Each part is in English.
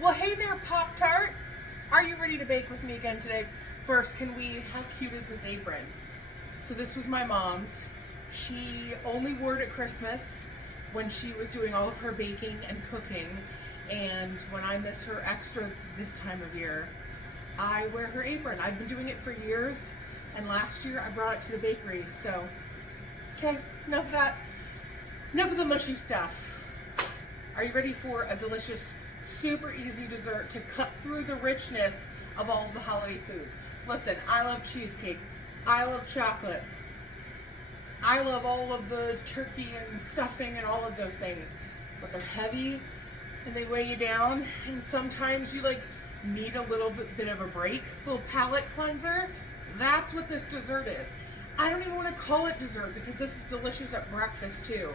Well, hey there, Pop-Tart. Are you ready to bake with me again today? First, how cute is this apron? So this was my mom's. She only wore it at Christmas when she was doing all of her baking and cooking. And when I miss her extra this time of year, I wear her apron. I've been doing it for years. And last year I brought it to the bakery. So, okay, enough of that. Enough of the mushy stuff. Are you ready for a delicious, super easy dessert to cut through the richness of all of the holiday food? Listen, I love cheesecake. I love chocolate. I love all of the turkey and stuffing and all of those things. But they're heavy and they weigh you down. And sometimes you need a little bit of a break, a little palate cleanser. That's what this dessert is. I don't even want to call it dessert because this is delicious at breakfast too.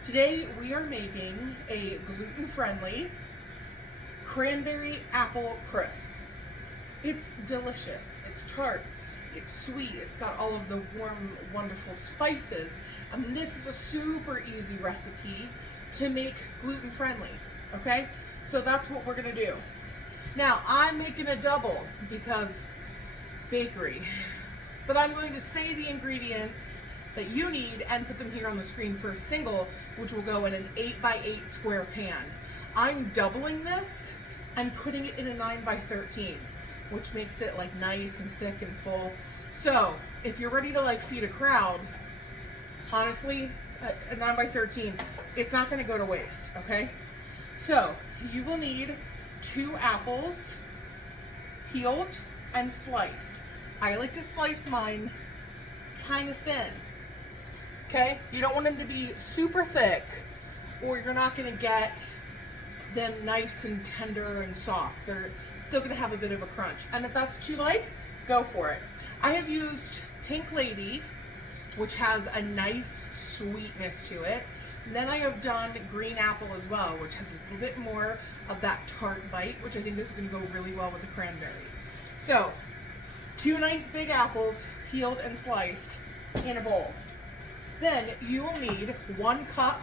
Today we are making a gluten-friendly cranberry apple crisp. It's delicious. It's tart. It's sweet. It's got all of the warm, wonderful spices. And this is a super easy recipe to make gluten-friendly. Okay? So that's what we're going to do. Now, I'm making a double because bakery. But I'm going to say the ingredients that you need and put them here on the screen for a single, which will go in an 8x8 square pan. I'm doubling this and putting it in a 9x13, which makes it nice and thick and full. So if you're ready to feed a crowd, honestly, a 9x13, it's not going to go to waste, okay? So you will need 2 apples, peeled and sliced. I like to slice mine kind of thin, okay? You don't want them to be super thick or you're not going to get them nice and tender and soft. They're still going to have a bit of a crunch. And if that's what you like, go for it. I have used Pink Lady, which has a nice sweetness to it. And then I have done green apple as well, which has a little bit more of that tart bite, which I think is going to go really well with the cranberry. So, 2 nice big apples, peeled and sliced, in a bowl. Then you will need 1 cup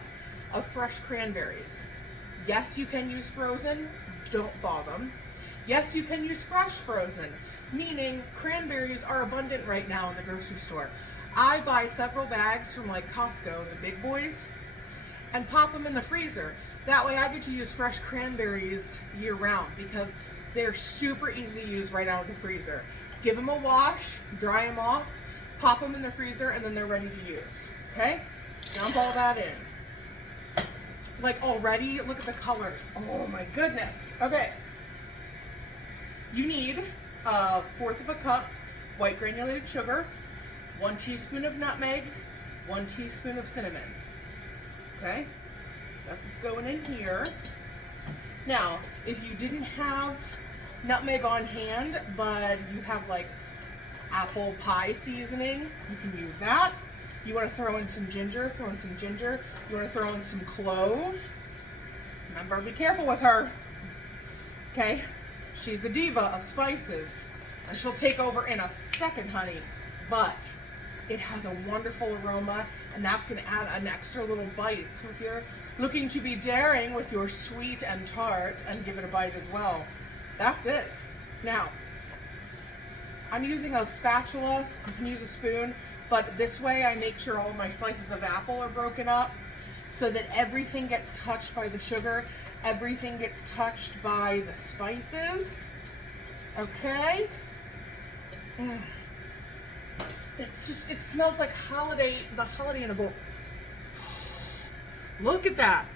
of fresh cranberries. Yes, you can use frozen, don't thaw them. Yes, you can use fresh frozen, meaning cranberries are abundant right now in the grocery store. I buy several bags from Costco, the big boys, and pop them in the freezer. That way I get to use fresh cranberries year round because they're super easy to use right out of the freezer. Give them a wash, dry them off, pop them in the freezer, and then they're ready to use, okay? Dump all that in. Already, look at the colors. Oh my goodness. Okay. You need 1/4 cup white granulated sugar, 1 teaspoon of nutmeg, 1 teaspoon of cinnamon. Okay? That's what's going in here. Now, if you didn't have nutmeg on hand, but you have apple pie seasoning, you can use that. You want to throw in some ginger, throw in some ginger. You want to throw in some clove. Remember, be careful with her. Okay? She's a diva of spices. And she'll take over in a second, honey. But it has a wonderful aroma, and that's going to add an extra little bite. So if you're looking to be daring with your sweet and tart and give it a bite as well, that's it. Now, I'm using a spatula. You can use a spoon. But this way I make sure all my slices of apple are broken up so that everything gets touched by the sugar, everything gets touched by the spices. Okay? It smells like the holiday in a bowl. Look at that.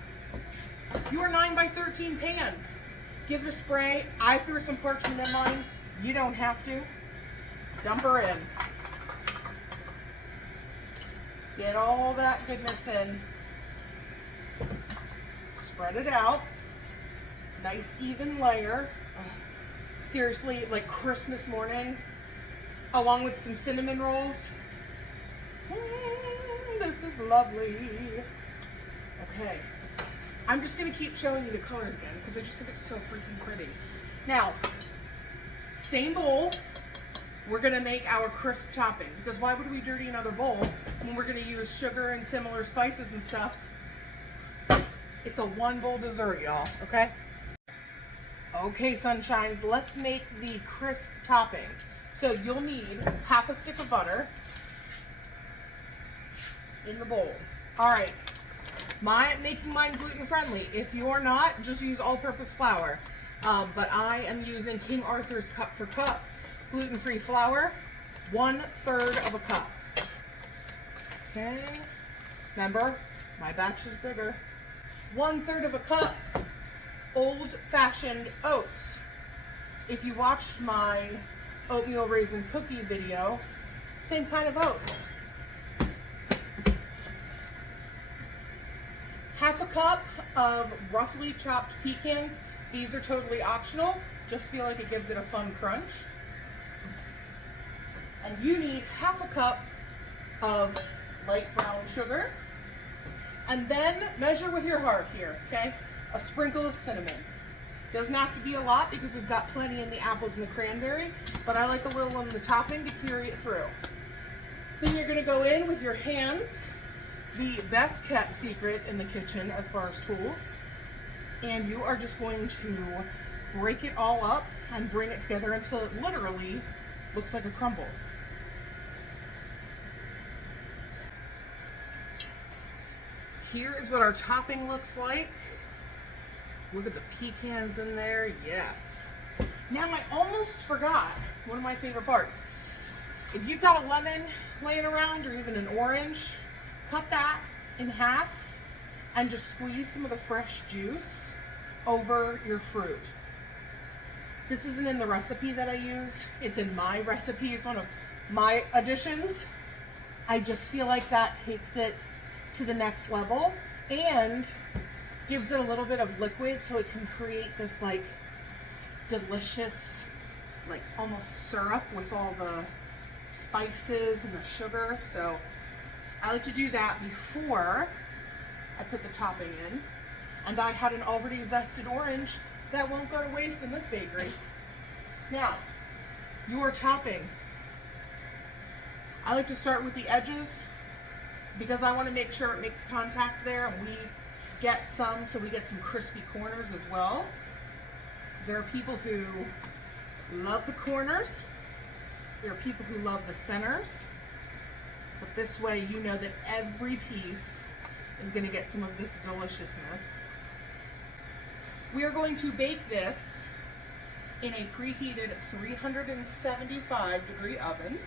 Your 9x13 pan. Give it a spray. I threw some parchment in mine. You don't have to. Dump her in. Get all that goodness in. Spread it out. Nice even layer. Seriously, Christmas morning, along with some cinnamon rolls. This is lovely. Okay. I'm just going to keep showing you the colors again because I just think it's so freaking pretty. Now, same bowl. We're going to make our crisp topping because why would we dirty another bowl when we're going to use sugar and similar spices and stuff? It's a 1 bowl dessert, y'all, okay? Okay, sunshines, let's make the crisp topping. So you'll need half a stick of butter in the bowl. All right, making mine gluten friendly. If you're not, just use all-purpose flour. But I am using King Arthur's cup for cup gluten-free flour, 1/3 of a cup. Okay, remember, my batch is bigger. 1/3 of a cup old-fashioned oats. If you watched my oatmeal raisin cookie video, same kind of oats. Half a cup of roughly chopped pecans. These are totally optional. Just feel like it gives it a fun crunch. And you need half a cup of light brown sugar. And then measure with your heart here, okay? A sprinkle of cinnamon. Doesn't have to be a lot because we've got plenty in the apples and the cranberry, but I like a little on the topping to carry it through. Then you're gonna go in with your hands, the best kept secret in the kitchen as far as tools, and you are just going to break it all up and bring it together until it literally looks like a crumble. Here is what our topping looks like. Look at the pecans in there, yes. Now I almost forgot one of my favorite parts. If you've got a lemon laying around or even an orange, cut that in half and just squeeze some of the fresh juice over your fruit. This isn't in the recipe that I use. It's in my recipe. It's one of my additions. I just feel like that takes it to the next level and gives it a little bit of liquid so it can create this like delicious, like almost syrup with all the spices and the sugar. So I like to do that before I put the topping in. And I had an already zested orange that won't go to waste in this bakery. Now, your topping. I like to start with the edges because I want to make sure it makes contact there and we get some, so we get some crispy corners as well. Because there are people who love the corners. There are people who love the centers. But this way you know that every piece is going to get some of this deliciousness. We are going to bake this in a preheated 375-degree oven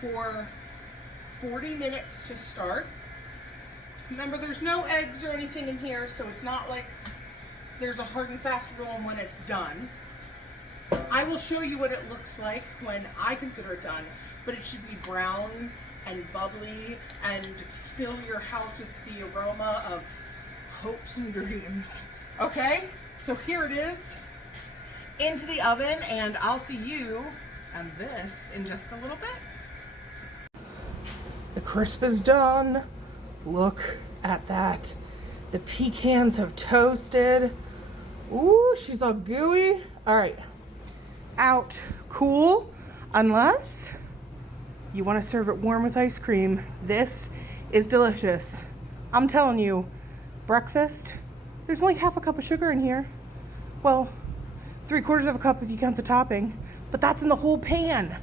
for 40 minutes to start. Remember, there's no eggs or anything in here, so it's not like there's a hard and fast rule on when it's done. I will show you what it looks like when I consider it done, but it should be brown and bubbly and fill your house with the aroma of hopes and dreams. Okay, so here it is into the oven, and I'll see you and this in just a little bit. The crisp is done. Look at that. The pecans have toasted. Ooh, she's all gooey. All right, out, cool, unless you want to serve it warm with ice cream. This is delicious. I'm telling you, breakfast, there's only half a cup of sugar in here. Well, 3/4 of a cup if you count the topping, but that's in the whole pan.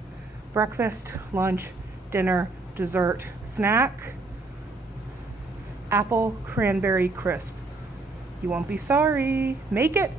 Breakfast, lunch, dinner, dessert, snack, apple cranberry crisp. You won't be sorry. Make it.